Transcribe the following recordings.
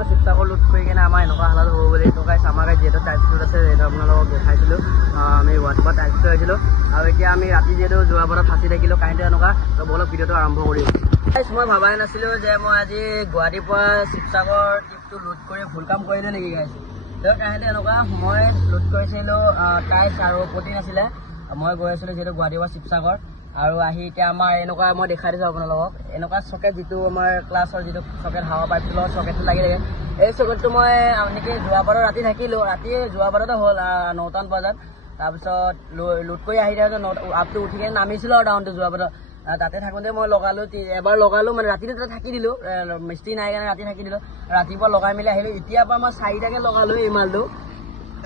মই শিৱসাগৰ লোড কৰি কিনে আমাৰ এনেকুৱা হালত হ'ব বুলি তো গাইছ আমাৰ যিহেতু টাইলছ লোড আছে সেইটো আপোনালোকক দেখাইছিলোঁ আমি গুৱাহাটীৰ পৰা টাইলছ লৈ আহিছিলোঁ আৰু এতিয়া আমি ৰাতি যিহেতু যোৱাবাৰত ফাঁচি থাকিলোঁ কাহিনীটো এনেকুৱা তো বলক ভিডিঅ'টো আৰম্ভ কৰিম গাইছ মই ভবাই নাছিলোঁ যে মই আজি গুৱাহাটীৰ পৰা শিৱসাগৰ ট্ৰিপটো লোড কৰি ভুল কাম কৰিলোঁ নেকি গাইছ তো কাহিনীটো এনেকুৱা মই লোড কৰিছিলোঁ টাইলছ আৰু প্ৰটিন আছিলে মই গৈ আছিলোঁ যিহেতু গুৱাহাটীৰ পৰা শিৱসাগৰ আৰু আহি এতিয়া আমাৰ এনেকুৱা মই দেখাই দিছোঁ আপোনালোকক এনেকুৱা চকেট যিটো আমাৰ ক্লাছৰ যিটো চকেট হাৱা পাইপটোৰ লগত চকেটটো লাগি থাকে এই চকেটটো মই নেকি যোৱাবাৰত ৰাতি থাকিলোঁ ৰাতি যোৱাবাৰতে হ'ল 9টামান বজাত তাৰপিছত লোড কৰি আহি থাকোঁতে আপটো উঠি কিনে নামিছিলোঁ আৰু ডাউনটো যোৱাবাৰত তাতে থাকোঁতে মই লগালোঁ এবাৰ লগালোঁ মানে ৰাতিটো তাতে থাকি দিলোঁ মিস্ত্ৰী নাই কাৰণে ৰাতি থাকি দিলোঁ ৰাতিপুৱা লগাই মেলি আহিলোঁ এতিয়াৰ পৰা মই 4টাকে লগালোঁ এই মালটো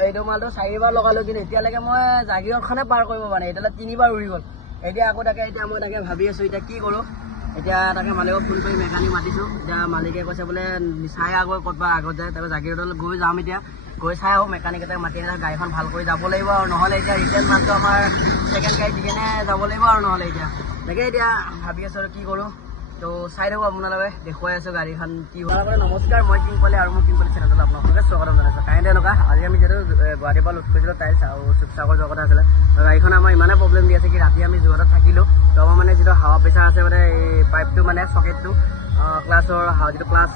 এইটো মালটো 4বাৰ লগালোঁ কিন্তু এতিয়ালৈকে মই জাগিৰখনে পাৰ কৰিব পৰা নাই এতিয়ালৈ 3বাৰ উৰি গ'ল এতিয়া আকৌ এতিয়া মই ভাবি আছোঁ এতিয়া কি কৰোঁ এতিয়া তাকে মালিকক ফোন কৰি মেকানিক মাতিছোঁ এতিয়া মালিকে কৈছে বোলে চাই আগত ক'ৰবাত আগত যায় তাৰপিছত জাগিৰোডলৈ গৈ যাম এতিয়া গৈ চাই আহোঁ মেকানিক এটাক মাতি আনি গাড়ীখন ভাল কৰি যাব লাগিব আৰু নহ'লে এতিয়া ৰিটাৰ্ণ মালটো আমাৰ ছেকেণ্ড গাড়ী দি কেনে যাব লাগিব আৰু নহ'লে এতিয়া তাকে এতিয়া ভাবি আছোঁ আৰু কি কৰোঁ তো চাই থাকোঁ আপোনালোকে দেখুৱাই আছোঁ গাড়ীখন কি হয় নমস্কাৰ মই কিংকলি আৰু মোৰ কিংকলি চেনেলটোত আপোনালোকে স্বাগতম জনাইছোঁ কাহিনীটো এনেকুৱা আজি আমি যিহেতু গুৱাহাটীৰ পৰা লোড কৰিছিলোঁ টাইলছ আৰু শিৱসাগৰ যোৱাৰ কথা আছিলে গাড়ীখন আমাৰ ইমানে প্ৰব্লেম দি আছে কি ৰাতি আমি যোৰহাটত থাকিলোঁ তো আমাৰ মানে যিটো হাৱা প্ৰেছাৰ আছে মানে এই পাইপটো মানে চকেটটো ক্লাছৰ যিটো ক্লাছ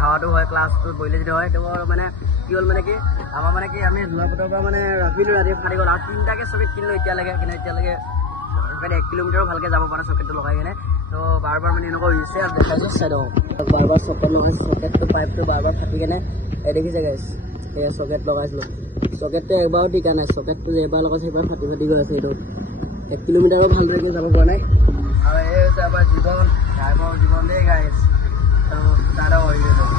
হাৱাটো হয় ক্লাছটো বইলে যিটো হয় সেইটো মানে কি হ'ল মানে কি আমাৰ মানে কি আমি যোৰহাটৰ পৰা মানে ৰাখিলোঁ ৰাতি ফাটি গ'ল আৰু 3টাকে চকেট কিনিলোঁ এতিয়ালৈকে কিন্তু এতিয়ালৈকে 1 কিলোমিটাৰো ভালকৈ যাব পৰা চকেটটো লগাই কিনে তো বাৰ বাৰ মানে এনেকুৱা হৈছে আৰু দেখাইছোঁ চাই দিওঁ বাৰ বাৰ চকেট লগাইছোঁ চকেটটো পাইপটো বাৰ বাৰ ফাটি কেনে এই দেখিছে গাইছ এয়া চকেট লগাইছিলোঁ চকেটটো একবাৰো টিকা নাই চকেটটো এবাৰ লগাইছে সেইবাৰ ফাটি গৈ আছে এইটো 1 কিলোমিটাৰো ভালদৰে যাব পৰা নাই আৰু এই হৈছে আমাৰ জীৱন ড্ৰাইভাৰৰ জীৱন দেই গাইছ তো তাৰো হৈ গৈছে